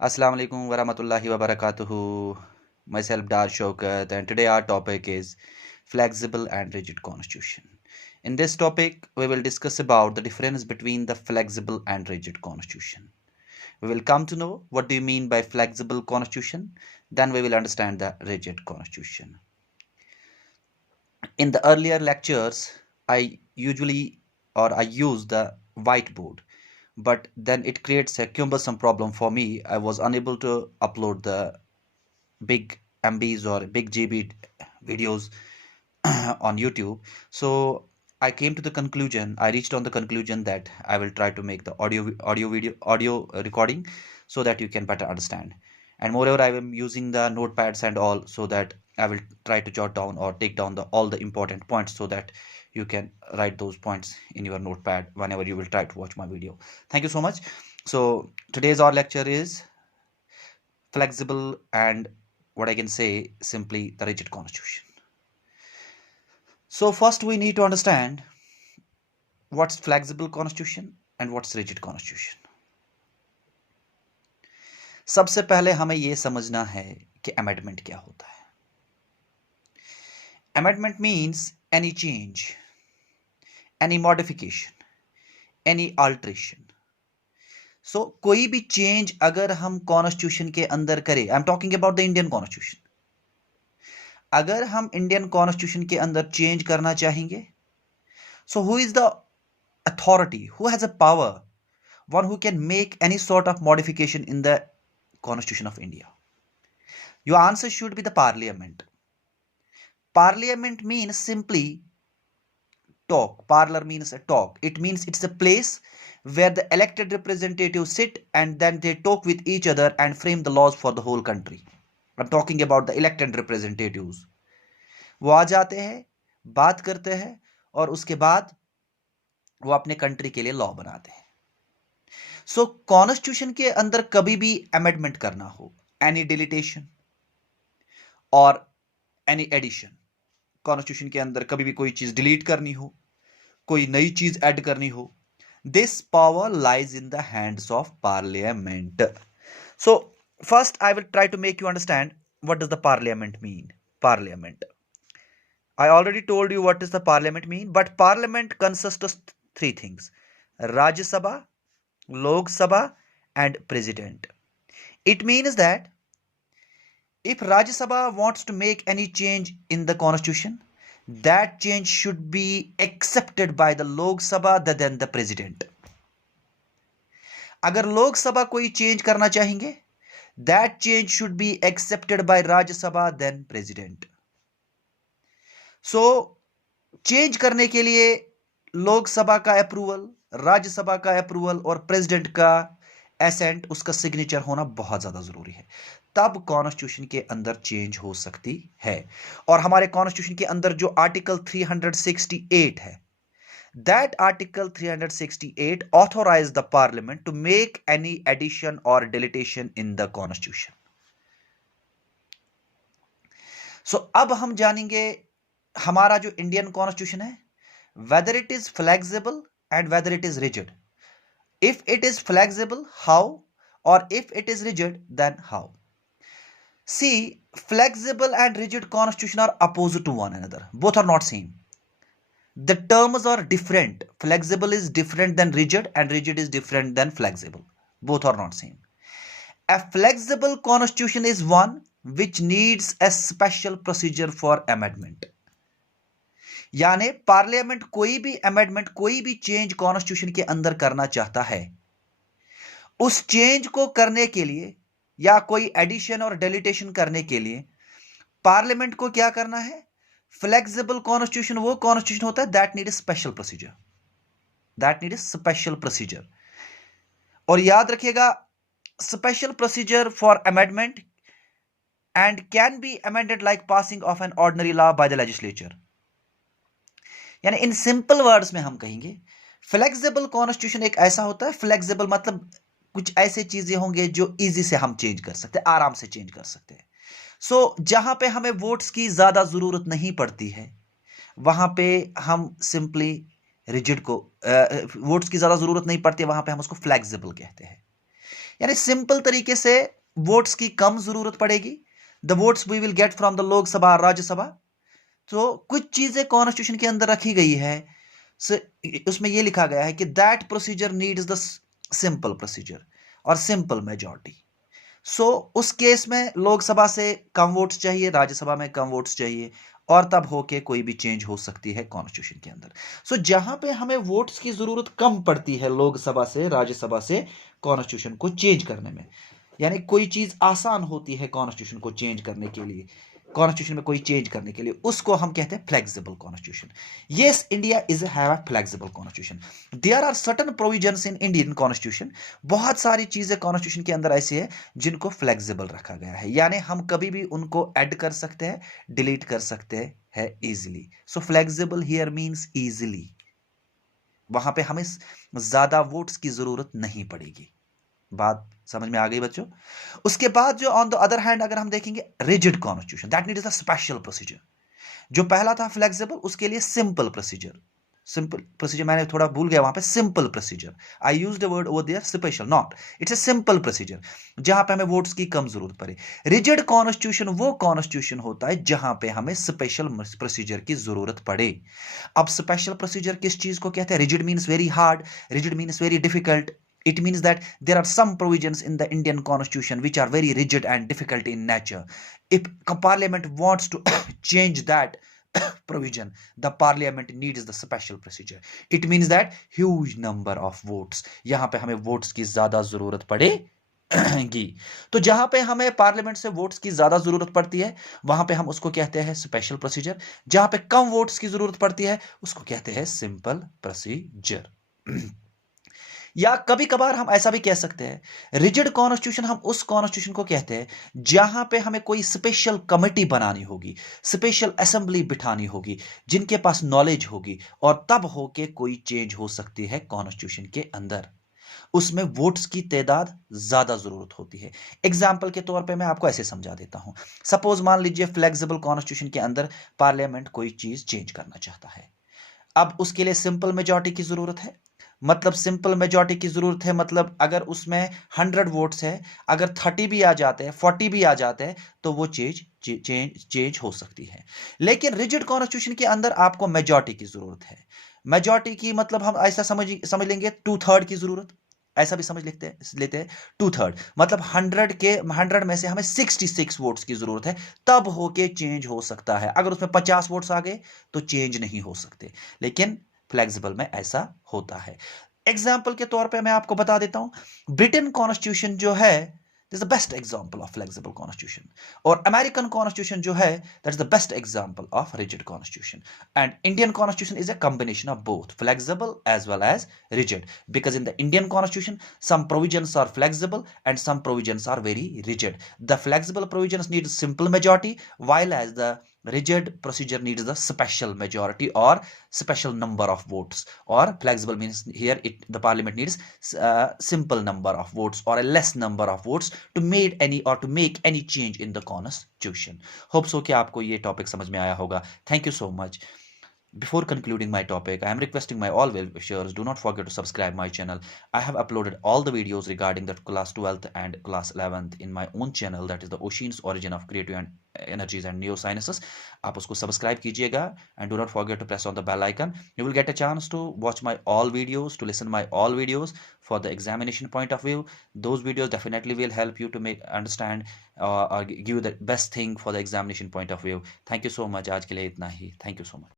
Assalamu alaikum warahmatullahi wabarakatuh. Myself Dar Shaukat, and today our topic is flexible and rigid constitution. In this topic, we will discuss about the difference between the flexible and rigid constitution. We will come to know what do you mean by flexible constitution, then we will understand the rigid constitution. In the earlier lectures, I use the whiteboard, but then it creates a cumbersome problem for me. I was unable to upload the big MBs or big GB videos on YouTube. So I reached on the conclusion that I will try to make the audio recording so that you can better understand. And moreover, I am using the notepads and all so that I will try to jot down or take down all the important points so that you can write those points in your notepad whenever you will try to watch my video. Thank you so much. So today's our lecture is flexible and what I can say simply the rigid constitution. So first we need to understand what's flexible constitution and what's rigid constitution. सबसे पहले हमें यह समझना है कि amendment क्या होता है. Amendment means any change, any modification, any alteration. So कोई भी change अगर हम constitution के अंदर करें, I'm talking about the Indian constitution. अगर हम इंडियन कॉन्स्टिट्यूशन के अंदर चेंज करना चाहेंगे, so who is the authority, who has a power, one who can make any sort of modification in the constitution of India? Your answer should be the parliament. Parliament means simply talk. Parlor means a talk. It means it's a place where the elected representatives sit and then they talk with each other and frame the laws for the whole country. I'm talking about the elected representatives. वो आ जाते हैं, बात करते हैं और उसके बाद वो अपने कंट्री के लिए लॉ बनाते हैं. सो कॉन्स्टिट्यूशन के अंदर कभी भी अमेंडमेंट करना हो, एनी डिलीटेशन और एनी एडिशन, कॉन्स्टिट्यूशन के अंदर कभी भी कोई चीज डिलीट करनी हो, कोई नई चीज ऐड करनी हो, this power lies in the hands of parliament. So first I will try to make you understand what does the parliament mean. Parliament, I already told you what does the parliament mean, but parliament consists of three things: Rajya Sabha, Lok Sabha and President. It means that if Rajya Sabha wants to make any change in the constitution, that change should be accepted by the Lok Sabha then the President. अगर लोक सभा कोई change करना चाहेंगे, that change should be accepted by Rajya Sabha then President. So change करने के लिए लोकसभा का अप्रूवल, राज्यसभा का अप्रूवल और प्रेसिडेंट का एसेंट, उसका सिग्नेचर होना बहुत ज्यादा जरूरी है. तब कॉन्स्टिट्यूशन के अंदर चेंज हो सकती है. और हमारे कॉन्स्टिट्यूशन के अंदर जो आर्टिकल 368 है, that article 368 authorized the parliament to make any addition or deletion in the constitution. So अब हम जानेंगे हमारा जो इंडियन कॉन्स्टिट्यूशन है, whether it is flexible and whether it is rigid. If it is flexible, how? Or if it is rigid, then how? See, flexible and rigid constitution are opposite to one another. Both are not same. The terms are different. Flexible is different than rigid and rigid is different than flexible. Both are not same. A flexible constitution is one which needs a special procedure for amendment. यानी parliament कोई भी amendment, कोई भी change constitution के अंदर करना चाहता है, उस चेंज को करने के लिए या कोई एडिशन और डिलीटेशन करने के लिए पार्लियामेंट को क्या करना है? फ्लेक्सिबल कॉन्स्टिट्यूशन वो कॉन्स्टिट्यूशन होता है that need special procedure, that need special procedure. और याद रखिएगा, special procedure for amendment and can be amended like passing of an ordinary law by the legislature. यानी इन सिंपल वर्ड्स में हम कहेंगे फ्लेक्सिबल कॉन्स्टिट्यूशन एक ऐसा होता है, फ्लेक्सिबल मतलब कुछ ऐसे चीजें होंगे जो इजी से हम चेंज कर सकते हैं, आराम से चेंज कर सकते हैं. सो जहां पे हमें वोट्स की ज्यादा जरूरत नहीं पड़ती है, वहां पे हम सिंपली रिजिड को वोट्स की ज्यादा जरूरत नहीं पड़ती है, वहां पे हम उसको फ्लेक्सिबल कहते हैं. यानी सिंपल तरीके से वोट्स की कम जरूरत पड़ेगी, the votes we will get from the Lok Sabha और राज्यसभा। तो कुछ चीजें कॉन्स्टिट्यूशन के अंदर रखी गई है, उसमें यह लिखा गया है कि that procedure needs the simple procedure और सिंपल मेजॉरिटी। सो उस केस में लोकसभा से कम वोट्स चाहिए, राज्यसभा में कम वोट्स चाहिए, और तब होके कोई भी चेंज हो सकती है कॉन्स्टिट्यूशन के अंदर। सो जहां पे हमें वोट्स की जरूरत कम पड़ती है लोकसभा से राज्यसभा से कॉन्स्टिट्यूशन को चेंज करने में, यानी कोई चीज आसान होती है कॉन्स्टिट्यूशन को चेंज करने के लिए, कॉन्स्टिट्यूशन में कोई चेंज करने के लिए, उसको हम कहते हैं flexible constitution. Yes, India is have a flexible constitution. There are certain provisions in Indian constitution. बहुत सारी चीजें कॉन्स्टिट्यूशन के अंदर ऐसी है जिनको फ्लेक्सिबल रखा गया है, यानी हम कभी भी उनको ऐड कर सकते हैं, डिलीट कर सकते हैं easily. So flexible here means easily, वहां पे हमें ज्यादा वोट्स की जरूरत नहीं पड़ेगी। बात समझ में आ गई बच्चों? उसके बाद जो ऑन द अदर हैंड अगर हम देखेंगे rigid constitution, that needs a special procedure. जो पहला था फ्लेक्सिबल, उसके लिए सिंपल प्रोसीजर। सिंपल प्रोसीजर मैंने थोड़ा भूल गया वहां पे, simple procedure I used a word over there, special not, it's a simple procedure जहां पे हमें वोट्स की कम जरूरत पड़े। रिजिड कॉन्स्टिट्यूशन वो कॉन्स्टिट्यूशन होता है जहां पे हमें स्पेशल प्रोसीजर की जरूरत पड़े। अब स्पेशल प्रोसीजर किस चीज को कहते हैं? Rigid means very hard, rigid means very difficult. It means that there are some provisions in the Indian constitution which are very rigid and difficult in nature. If parliament wants to change that provision, the parliament needs the special procedure. It means that huge number of votes, यहां पे हमें votes की ज्यादा जरूरत पड़ेगी। तो जहां पे हमें पार्लियामेंट से वोट्स की ज्यादा जरूरत पड़ती है वहां पे हम उसको कहते हैं स्पेशल प्रोसीजर, जहां पे कम वोट्स की जरूरत पड़ती है उसको कहते हैं सिंपल प्रोसीजर। या कभी कभार हम ऐसा भी कह सकते हैं रिजिड कॉन्स्टिट्यूशन, हम उस कॉन्स्टिट्यूशन को कहते हैं जहां पे हमें कोई स्पेशल कमेटी बनानी होगी, स्पेशल असेंबली बिठानी होगी, जिनके पास नॉलेज होगी, और तब होके कोई चेंज हो सकती है कॉन्स्टिट्यूशन के अंदर। उसमें वोट्स की तादाद ज्यादा जरूरत होती है। एग्जाम्पल के तौर पे मैं आपको ऐसे समझा देता हूं। सपोज मान लीजिए फ्लेक्सिबल कॉन्स्टिट्यूशन के अंदर पार्लियामेंट कोई चीज चेंज करना चाहता है। अब उसके लिए सिंपल मेजॉरिटी की जरूरत है। मतलब सिंपल मेजॉरिटी की जरूरत है, मतलब अगर उसमें 100 वोट्स है, अगर 30 भी आ जाते हैं, 40 भी आ जाते हैं, तो वो चेंज हो सकती है। लेकिन रिजिड कॉन्स्टिट्यूशन के अंदर आपको मेजॉरिटी की जरूरत है। मेजॉरिटी की मतलब हम ऐसा समझ लेंगे 2/3 की जरूरत, ऐसा भी समझ लेते हैं 2/3, मतलब 100 में से हमें 66 वोट्स की जरूरत है, तब होके चेंज हो सकता है। अगर उसमें 50 वोट्स आ गए तो चेंज नहीं हो सकते, लेकिन फ्लेक्सिबल में ऐसा होता है। एग्जाम्पल के तौर पे मैं आपको बता देता हूं, ब्रिटेन कॉन्स्टिट्यूशन जो है this the best example of flexible constitution, और अमेरिकन कॉन्स्टिट्यूशन जो है that is the best example of rigid constitution, and Indian constitution is a combination of both flexible as well as rigid, because in the Indian constitution some provisions are flexible and some provisions are very rigid. The flexible provisions need simple majority, while as the rigid procedure needs the special majority or special number of votes. Or flexible means here the parliament needs simple number of votes or a less number of votes to make any change in the constitution. Hope so कि आपको ये topic समझ में आया होगा। Thank you so much. Before concluding my topic, I am requesting my all well-wishers, do not forget to subscribe my channel. I have uploaded all the videos regarding the class 12th and class 11th in my own channel, that is the Ocean's Origin of Creative and Energies and Neosciences. आप उसको subscribe कीजिएगा and do not forget to press on the bell icon. You will get a chance to watch my all videos, to listen my all videos for the examination point of view. Those videos definitely will help you to understand or give you the best thing for the examination point of view. Thank you so much. आज के लिए इतना ही. Thank you so much.